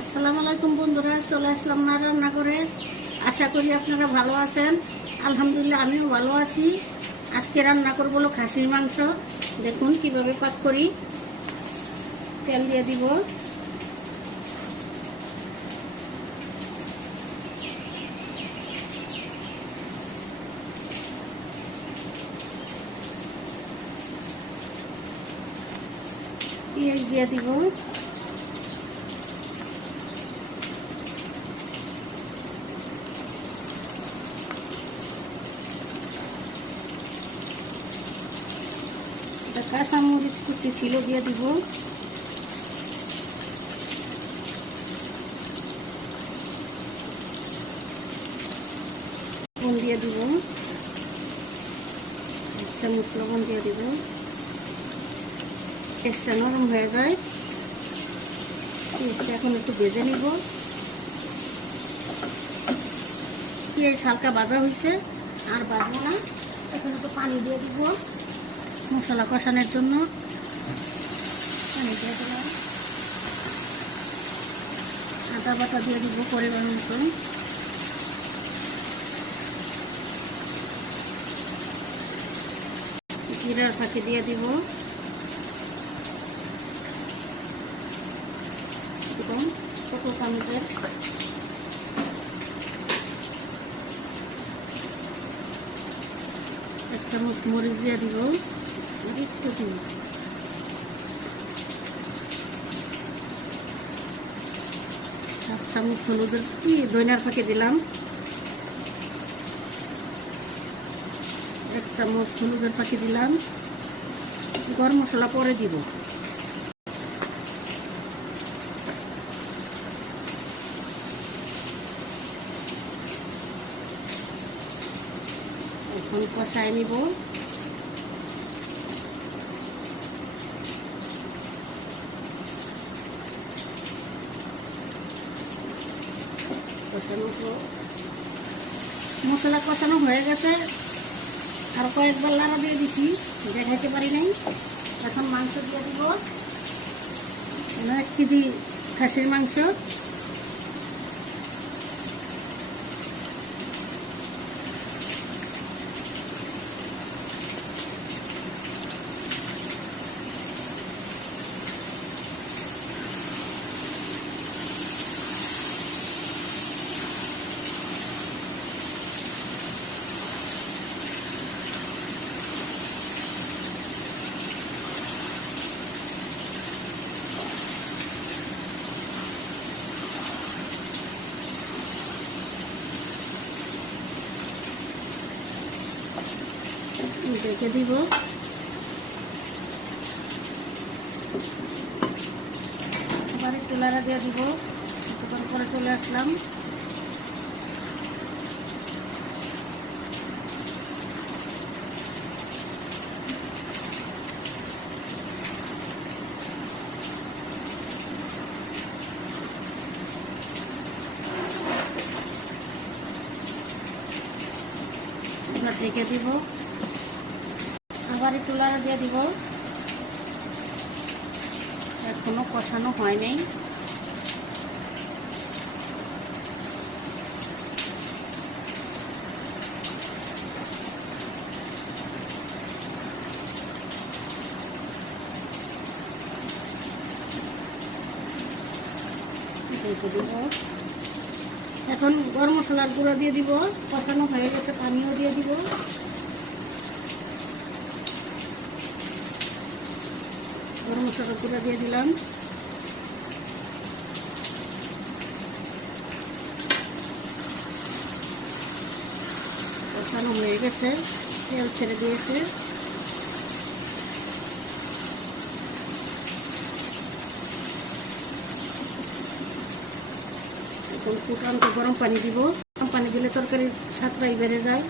আসসালামু আলাইকুম বন্ধুরা, চলে আসলাম না রান্না করে আশা করি আপনারা ভালো আছেন। আলহামদুলিল্লাহ, আমিও ভালো আছি। আজকে রান্না করব খাসির মাংস। দেখুন কীভাবে পাক করি। তেল দিয়ে দিব। পেঁয়াজ দিয়ে দিব। একটা কাঁচামরিচ কুচি ছিল, দিয়ে দিব। লবণ দিয়ে দিব। এক চামচ লবণ দিয়ে দিব। পেঁয়াজটা নরম হয়ে যায়। পেঁয়াজটা এখন একটু ভেজে নিব। পেঁয়াজ হালকা ভাজা হয়েছে, আর ভাজবো না। এখন একটু পানি দিয়ে দিব। মশলা কষানোর জন্য। আদা বাটা দিয়ে দিব পরিমাণ মতন জিরার ফাঁকি দিয়ে দিব। এবং চামচের এক চামচ মরিচ দিয়ে দিব। একটু দিব এক চামচ হলুদের কি? দইনার ফাঁকে দিলাম। এক চামচ হলুদের পাখি দিলাম। গরম মশলা পরে দিব। এখন কষায় নিব। মশলা কষানো হয়ে গেছে। আর কয়েকবার লাড়া দিয়ে দিছি। দেখাইতে পারি নাই। এখন মাংস দিয়ে দিব। এক কেজি খাসির মাংস। রেখে দিব। আবার একটু লাড়া দিয়ে দিব। কিছুক্ষণ পরে চলে আসলাম। ঢেকে দিব। আবার একটু দিয়ে দিব। এখনও কষানো হয় নাই। এখন গরম মশলার গুঁড়ো দিয়ে দিব। কষানো হয়ে গেছে, পানিও দিয়ে দিব। গরম মশলা গুঁড়ো দিয়ে দিলাম। কষানো হয়ে গেছে, তেল ছেড়ে দিয়েছে। এখন গরম পানি দিব। গরম পানি দিলে তরকারির স্বাদটাই বেড়ে যায়।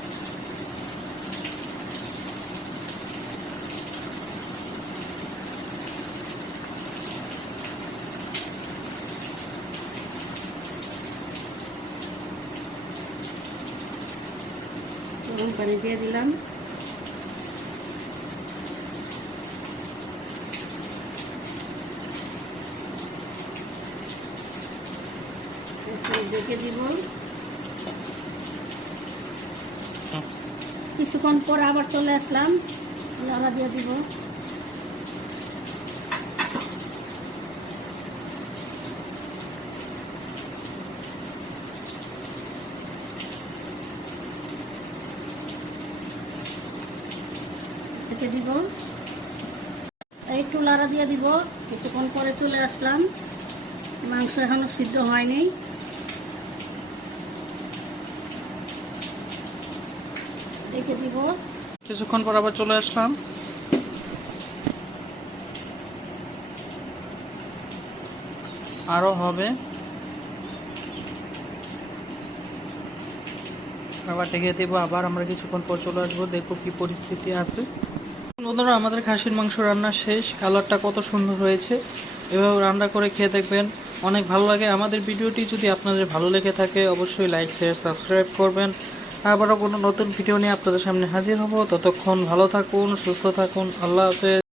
গরম পানি দিয়ে দিলাম। ডেকে দিব। কিছুক্ষণ পর আবার চলে আসলাম। লাড়া দিয়ে দিব। রেখে দিব। একটু লাড়া দিয়ে দিব। কিছুক্ষণ পরে চলে আসলাম। মাংস এখনও সিদ্ধ হয়নি। রেখে দিব। কিছুক্ষণ পর আবার চলে আসলাম। আরও হবে। আবার দেখিয়ে দেবো। আবার আমরা কিছুক্ষণ পর চলে আসব। দেখব কি পরিস্থিতি আছে। বন্ধুরা, আমাদের খাসির মাংস রান্না শেষ। কালারটা কত সুন্দর হয়েছে। এভাবে রান্না করে খেয়ে দেখবেন অনেক ভালো লাগে। আমাদের ভিডিওটি যদি আপনাদের ভালো লেগে থাকে, অবশ্যই লাইক শেয়ার সাবস্ক্রাইব করবেন। আবারও কোনো নতুন ভিডিও নিয়ে আপনাদের সামনে হাজির হব। ততক্ষণ ভালো থাকুন, সুস্থ থাকুন। আল্লাহ হাফেজ।